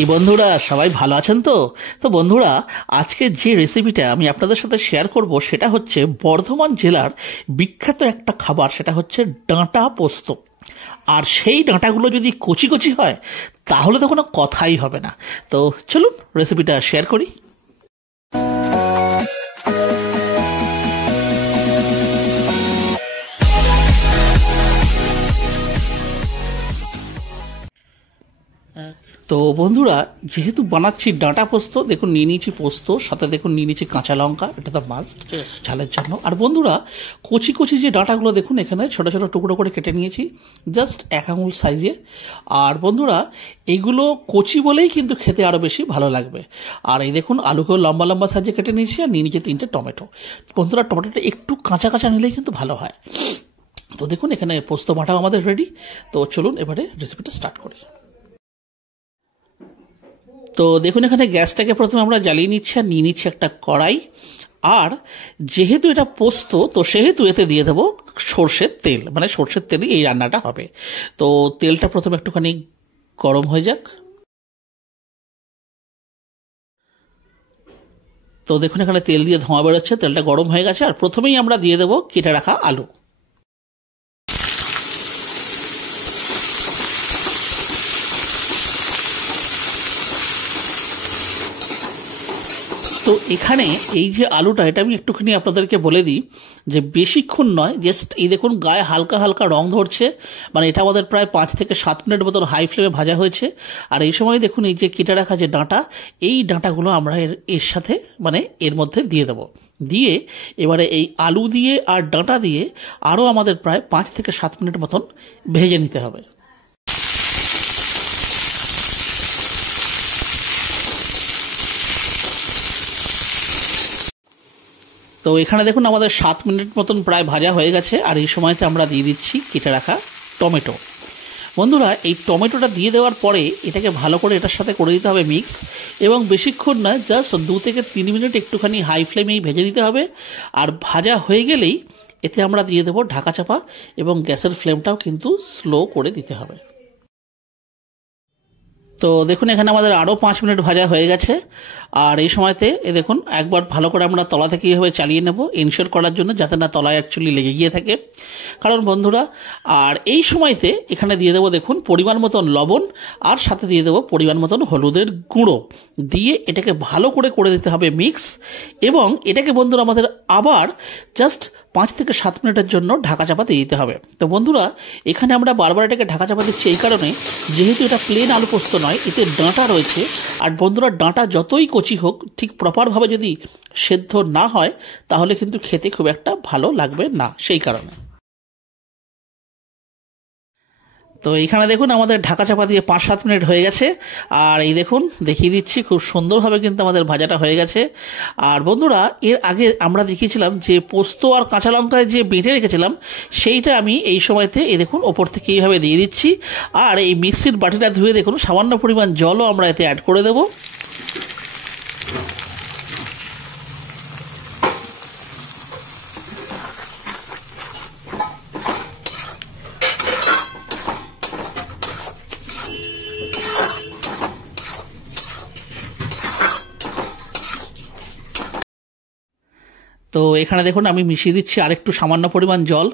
কি বন্ধুরা, সবাই ভালো আছেন তো? তো বন্ধুরা, আজকে যে রেসিপিটা আমি আপনাদের সাথে শেয়ার করব সেটা হচ্ছে বর্ধমান জেলার বিখ্যাত একটা খাবার, সেটা হচ্ছে ডাঁটা পোস্ত। আর সেই ডাঁটাগুলো যদি কচি কচি হয় তাহলে তো কোনো কথাই হবে না। তো চলুন রেসিপিটা শেয়ার করি। তো বন্ধুরা, যেহেতু বানাচ্ছি ডাঁটা পোস্ত, দেখুন নিয়ে নিয়েছি পোস্ত, সাথে দেখুন নিয়ে নিয়েছি কাঁচা লঙ্কা, এটা তো মাস্ট ঝালের জন্য। আর বন্ধুরা, কচি কচি যে ডাঁটাগুলো দেখুন এখানে ছোট ছোট টুকরো করে কেটে নিয়েছি, জাস্ট 1 আঙুল সাইজে। আর বন্ধুরা, এইগুলো কচি বলেই কিন্তু খেতে আরও বেশি ভালো লাগবে। আর এই দেখুন আলুকেও লম্বা লম্বা সাইজে কেটে নিয়েছি, আর নিয়ে নিয়েছি 3টে টমেটো। বন্ধুরা, টমেটোটা একটু কাঁচা কাঁচা নিলেই কিন্তু ভালো হয়। তো দেখুন এখানে পোস্ত বাটাও আমাদের রেডি। তো চলুন এবারে রেসিপিটা স্টার্ট করি। তো দেখুন এখানে গ্যাসটাকে প্রথমে আমরা জ্বালিয়ে নিচ্ছি আর নিয়ে নিচ্ছি একটা কড়াই। আর যেহেতু এটা পোস্ত, তো সেহেতু এতে দিয়ে দেবো সর্ষের তেল, মানে সর্ষের তেলই এই রান্নাটা হবে। তো তেলটা প্রথমে একটুখানি গরম হয়ে যাক। তো দেখুন এখানে তেল দিয়ে ধোঁয়া বেরোচ্ছে, তেলটা গরম হয়ে গেছে। আর প্রথমেই আমরা দিয়ে দেবো কেটে রাখা আলু। তো এখানে এই যে আলুটা, এটা আমি একটুখানি আপনাদেরকে বলে দিই যে বেশিক্ষণ নয়, জাস্ট এই দেখুন গায়ে হালকা হালকা রং ধরছে, মানে এটা আমাদের প্রায় 5 থেকে 7 মিনিট মতন হাই ফ্লেমে ভাজা হয়েছে। আর এই সময় দেখুন এই যে কেটে রাখা যে ডাঁটা, এই ডাঁটাগুলো আমরা এর সাথে মানে এর মধ্যে দিয়ে দেবো। দিয়ে এবারে এই আলু দিয়ে আর ডাঁটা দিয়ে আরও আমাদের প্রায় 5 থেকে 7 মিনিট মতন ভেজে নিতে হবে। তো এখানে দেখুন আমাদের 7 মিনিট মতন প্রায় ভাজা হয়ে গেছে। আর এই সময়তে আমরা দিয়ে দিচ্ছি কেটে রাখা টমেটো। বন্ধুরা, এই টমেটোটা দিয়ে দেওয়ার পরে এটাকে ভালো করে এটার সাথে করে দিতে হবে মিক্স, এবং বেশিক্ষণ না, জাস্ট 2 থেকে 3 মিনিট একটুখানি হাই ফ্লেমেই ভেজে নিতে হবে। আর ভাজা হয়ে গেলেই এতে আমরা দিয়ে দেবো ঢাকা চাপা, এবং গ্যাসের ফ্লেমটাও কিন্তু স্লো করে দিতে হবে। তো দেখুন এখানে আমাদের আরও 5 মিনিট ভাজা হয়ে গেছে। আর এই সময়তে দেখুন একবার ভালো করে আমরা তলা থেকে এইভাবে চালিয়ে নেব, ইনশিওর করার জন্য যাতে না তলায় অ্যাকচুয়ালি লেগে গিয়ে থাকে। কারণ বন্ধুরা, আর এই সময়তে এখানে দিয়ে দেবো দেখুন পরিমাণ মতন লবণ, আর সাথে দিয়ে দেবো পরিমাণ মতন হলুদের গুঁড়ো, দিয়ে এটাকে ভালো করে দিতে হবে মিক্স। এবং এটাকে বন্ধুরা আমাদের আবার জাস্ট 5 থেকে 7 মিনিটের জন্য ঢাকা চাপা দিয়ে দিতে হবে। তো বন্ধুরা, এখানে আমরা বারবার এটাকে ঢাকা চাপা দিচ্ছি এই কারণে, যেহেতু এটা প্লেন আলু পোস্ত নয়, এতে ডাঁটা রয়েছে। আর বন্ধুরা, ডাঁটা যতই কচি হোক, ঠিক প্রপারভাবে যদি সেদ্ধ না হয় তাহলে কিন্তু খেতে খুব একটা ভালো লাগবে না, সেই কারণে। তো এখানে দেখুন আমাদের ঢাকা চাপা দিয়ে 5-7 মিনিট হয়ে গেছে। আর এই দেখুন দেখিয়ে দিচ্ছি, খুব সুন্দরভাবে কিন্তু আমাদের ভাজাটা হয়ে গেছে। আর বন্ধুরা, এর আগে আমরা দেখিয়েছিলাম যে পোস্ত আর কাঁচা লঙ্কায় যে বেটে রেখেছিলাম, সেইটা আমি এই সময়তে এই দেখুন ওপর থেকে এইভাবে দিয়ে দিচ্ছি। আর এই মিক্সির বাটিটা ধুয়ে দেখুন সামান্য পরিমাণ জলও আমরা এতে অ্যাড করে দেবো। তো এখানে দেখুন আমি মিশিয়ে দিচ্ছি আরেকটু সামান্য পরিমাণ জল।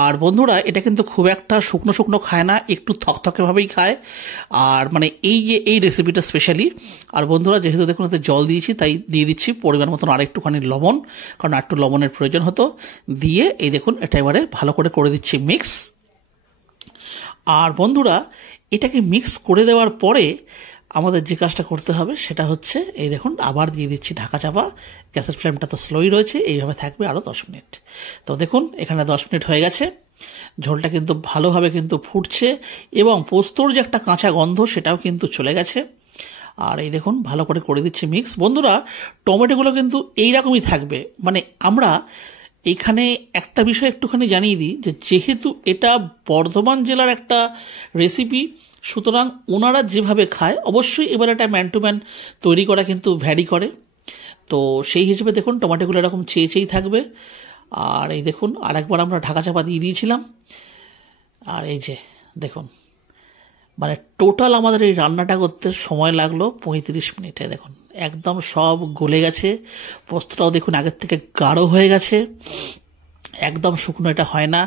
আর বন্ধুরা, এটা কিন্তু খুব একটা শুকনো শুকনো খায় না, একটু থকথকেভাবেই খায়। আর মানে এই যে এই রেসিপিটা স্পেশালি। আর বন্ধুরা, যেহেতু দেখুন এতে জল দিয়েছি, তাই দিয়ে দিচ্ছি পরিমাণ মতন আরেকটুখানি লবণ, কারণ একটু লবণের প্রয়োজন হতো। দিয়ে এই দেখুন এটা এবারে ভালো করে দিচ্ছি মিক্স। আর বন্ধুরা, এটাকে মিক্স করে দেওয়ার পরে আমাদের যে কাজটা করতে হবে সেটা হচ্ছে এই দেখুন আবার দিয়ে দিচ্ছি ঢাকা চাপা। গ্যাসের ফ্লেমটা তো স্লোই রয়েছে, এইভাবে থাকবে আরও 10 মিনিট। তো দেখুন এখানে 10 মিনিট হয়ে গেছে, ঝোলটা কিন্তু ভালোভাবে কিন্তু ফুটছে, এবং পোস্তর যে একটা কাঁচা গন্ধ সেটাও কিন্তু চলে গেছে। আর এই দেখুন ভালো করে দিচ্ছি মিক্স। বন্ধুরা, টমেটোগুলো কিন্তু এইরকমই থাকবে। মানে আমরা এখানে একটা বিষয় একটুখানি জানিয়ে দিই, যে যেহেতু এটা বর্ধমান জেলার একটা রেসিপি, সুতরাং ওনারা যেভাবে খায় অবশ্যই এবার এটা ম্যান টু ম্যান তৈরি করা কিন্তু ভ্যারি করে। তো সেই হিসেবে দেখুন টমেটোগুলো এরকম চেয়েই থাকবে। আর এই দেখুন আরেকবার আমরা ঢাকা চাপা দিয়ে দিয়েছিলাম। আর এই যে দেখুন মানে টোটাল আমাদের এই রান্নাটা করতে সময় লাগলো 35 মিনিটে। দেখুন একদম সব গলে গেছে, পোস্তটাও দেখুন আগের থেকে গাঢ় হয়ে গেছে, একদম শুকনো এটা হয় না।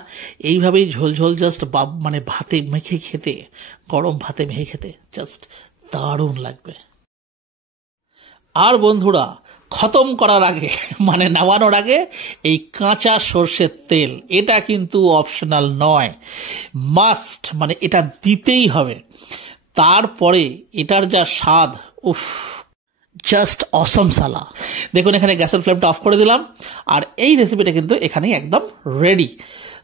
এইভাবেই ঝোলঝোল জাস্ট মানে ভাতে মেখে খেতে, গরম ভাতে মেখে খেতে জাস্ট দারুণ লাগবে। আর বন্ধুরা খতম করার আগে মানে নামানোর আগে এই কাঁচা সর্ষের তেল, এটা কিন্তু অপশনাল নয়, মাস্ট, মানে এটা দিতেই হবে। তারপরে এটার যা স্বাদ, উফ, জাস্ট অসম সালা। দেখুন এখানে গ্যাসের ফ্লেমটা অফ করে দিলাম, আর এই রেসিপিটা কিন্তু এখানেই একদম রেডি।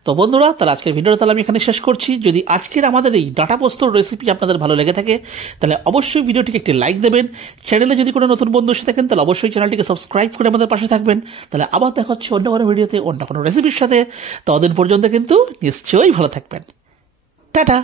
তো বন্ধুরা তাহলে আজকের ভিডিওটা তাহলে আমি এখানে শেষ করছি। যদি আজকের আমাদের এই ডাঁটা পোস্তর রেসিপি আপনাদের ভালো লেগে থাকে তাহলে অবশ্যই ভিডিওটিকে একটি লাইক দেবেন। চ্যানেলে যদি কোনো নতুন বন্ধু এসে থাকেন তাহলে অবশ্যই চ্যানেলটিকে সাবস্ক্রাইব করে আমাদের পাশে থাকবেন। তাহলে আবার দেখা হচ্ছে অন্য কোনো ভিডিওতে অন্য কোনো রেসিপির সাথে। ততদিন পর্যন্ত কিন্তু নিশ্চয়ই ভালো থাকবেন। টাটা।